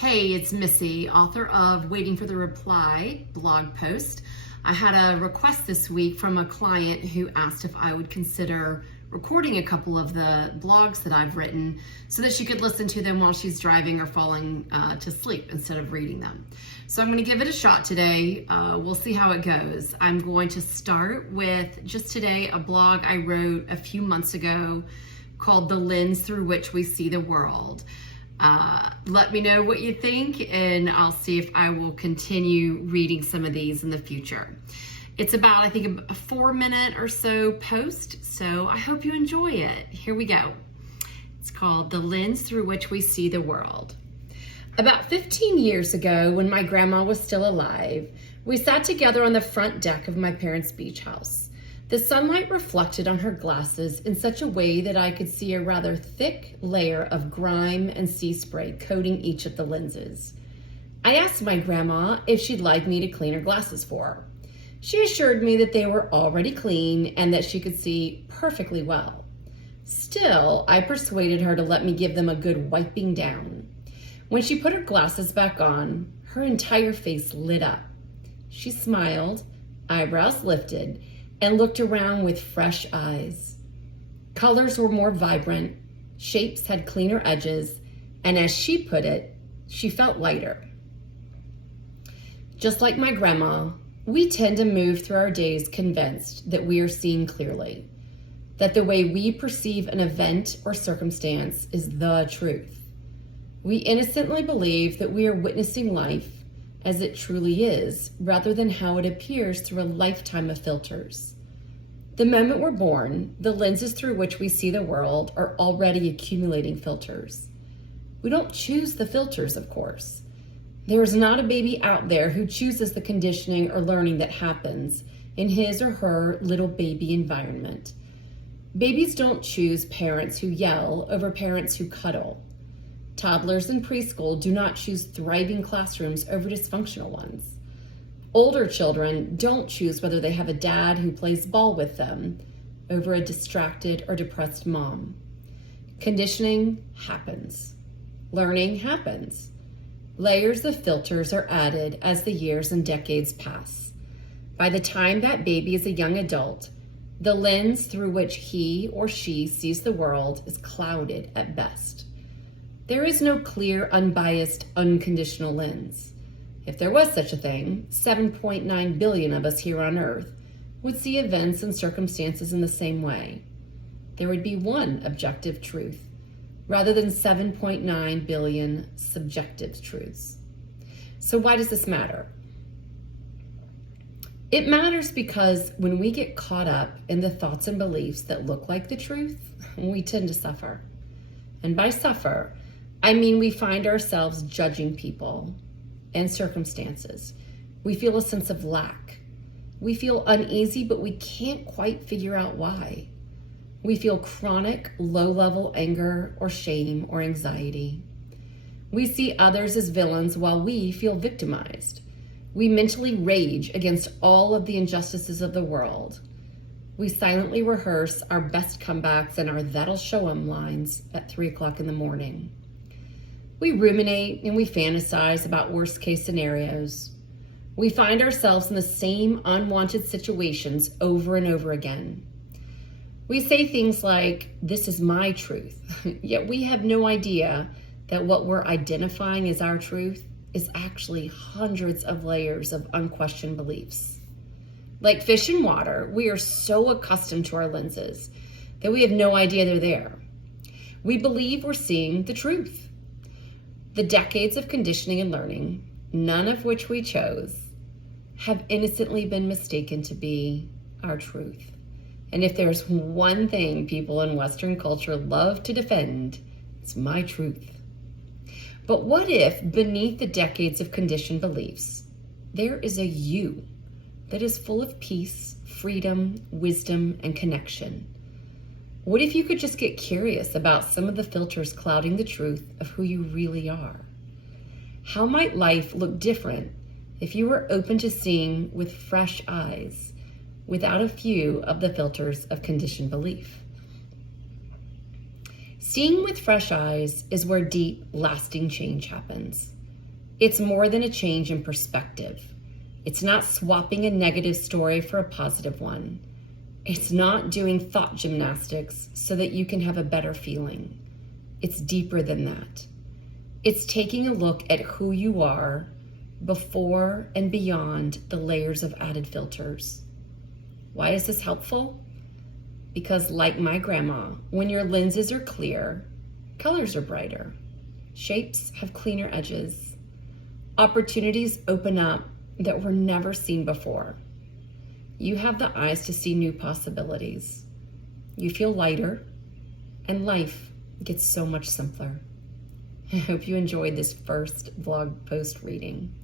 Hey, it's Missy, author of Waiting for the Reply blog post. I had a request this week from a client who asked if I would consider recording a couple of the blogs that I've written so that she could listen to them while she's driving or falling to sleep instead of reading them. So I'm going to give it a shot today. We'll see how it goes. I'm going to start with just today a blog I wrote a few months ago called The Lens Through Which We See the World. Let me know what you think, and I'll see if I will continue reading some of these in the future. It's about, I think, a 4-minute or so post, so I hope you enjoy it. Here we go. It's called The Lens Through Which We See the World. About 15 years ago, when my grandma was still alive, we sat together on the front deck of my parents' beach house. The sunlight reflected on her glasses in such a way that I could see a rather thick layer of grime and sea spray coating each of the lenses. I asked my grandma if she'd like me to clean her glasses for her. She assured me that they were already clean and that she could see perfectly well. Still, I persuaded her to let me give them a good wiping down. When she put her glasses back on, her entire face lit up. She smiled, eyebrows lifted, and looked around with fresh eyes. Colors were more vibrant, shapes had cleaner edges, and as she put it, she felt lighter. Just like my grandma, we tend to move through our days convinced that we are seeing clearly, that the way we perceive an event or circumstance is the truth. We innocently believe that we are witnessing life as it truly is, rather than how it appears through a lifetime of filters. The moment we're born, the lenses through which we see the world are already accumulating filters. We don't choose the filters, of course. There is not a baby out there who chooses the conditioning or learning that happens in his or her little baby environment. Babies don't choose parents who yell over parents who cuddle. Toddlers in preschool do not choose thriving classrooms over dysfunctional ones. Older children don't choose whether they have a dad who plays ball with them over a distracted or depressed mom. Conditioning happens. Learning happens. Layers of filters are added as the years and decades pass. By the time that baby is a young adult, the lens through which he or she sees the world is clouded at best. There is no clear, unbiased, unconditional lens. If there was such a thing, 7.9 billion of us here on Earth would see events and circumstances in the same way. There would be one objective truth, rather than 7.9 billion subjective truths. So why does this matter? It matters because when we get caught up in the thoughts and beliefs that look like the truth, we tend to suffer. And by suffer, I mean we find ourselves judging people and circumstances. We feel a sense of lack. We feel uneasy, but we can't quite figure out why. We feel chronic, low-level anger or shame or anxiety. We see others as villains while we feel victimized. We mentally rage against all of the injustices of the world. We silently rehearse our best comebacks and our "that'll show 'em" lines at 3 o'clock in the morning. We ruminate and we fantasize about worst-case scenarios. We find ourselves in the same unwanted situations over and over again. We say things like, "This is my truth," yet we have no idea that what we're identifying as our truth is actually hundreds of layers of unquestioned beliefs. Like fish in water, we are so accustomed to our lenses that we have no idea they're there. We believe we're seeing the truth. The decades of conditioning and learning, none of which we chose, have innocently been mistaken to be our truth. And if there's one thing people in Western culture love to defend, it's my truth. But what if beneath the decades of conditioned beliefs, there is a you that is full of peace, freedom, wisdom, and connection? What if you could just get curious about some of the filters clouding the truth of who you really are? How might life look different if you were open to seeing with fresh eyes, without a few of the filters of conditioned belief? Seeing with fresh eyes is where deep, lasting change happens. It's more than a change in perspective. It's not swapping a negative story for a positive one. It's not doing thought gymnastics so that you can have a better feeling. It's deeper than that. It's taking a look at who you are before and beyond the layers of added filters. Why is this helpful? Because like my grandma, when your lenses are clear, colors are brighter, shapes have cleaner edges, opportunities open up that were never seen before. You have the eyes to see new possibilities. You feel lighter, and life gets so much simpler. I hope you enjoyed this first blog post reading.